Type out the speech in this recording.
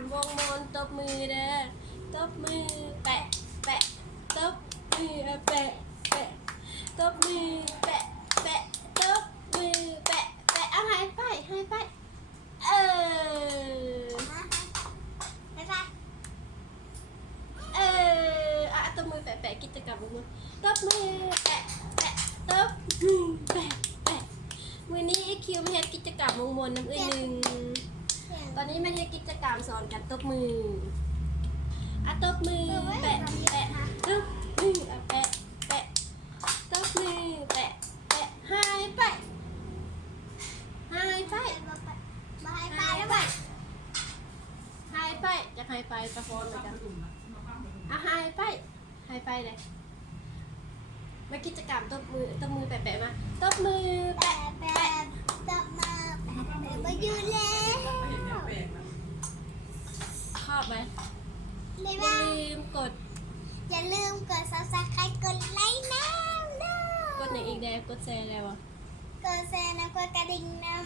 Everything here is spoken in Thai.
มวงมนตบมือเด้อตบมือแปะแปะตบมือแปะแปะตบมือแปะแปะตบมือแปะแปะเอาให้ไปตบมือแปะแปะกิจกรรมมือตบมือแปะแปะตบมือแปะแปะมือนี้ไอคิวมาเฮ็ดกิจกรรมวงมนน้ำหนึ่งตอนนี้มาเฮ็ดกิจกรรมสอนกันตบมือตบมือแปะแปะตบมือแปะแปะตบมือแปะแปะหายไปหายไปจะหายไปประฟอนเหมือนกันหายไปเลยมากิจกรรมตบมือแปะแปะมาตบมือแปะแปะมาอยู่แล้ว ชอบไหมอย่าลืมกด subscribe กดไลค์นะ กดในอีกแดงกดแชร์แล้ว กดแชร์นะกดกระดิ่งนะ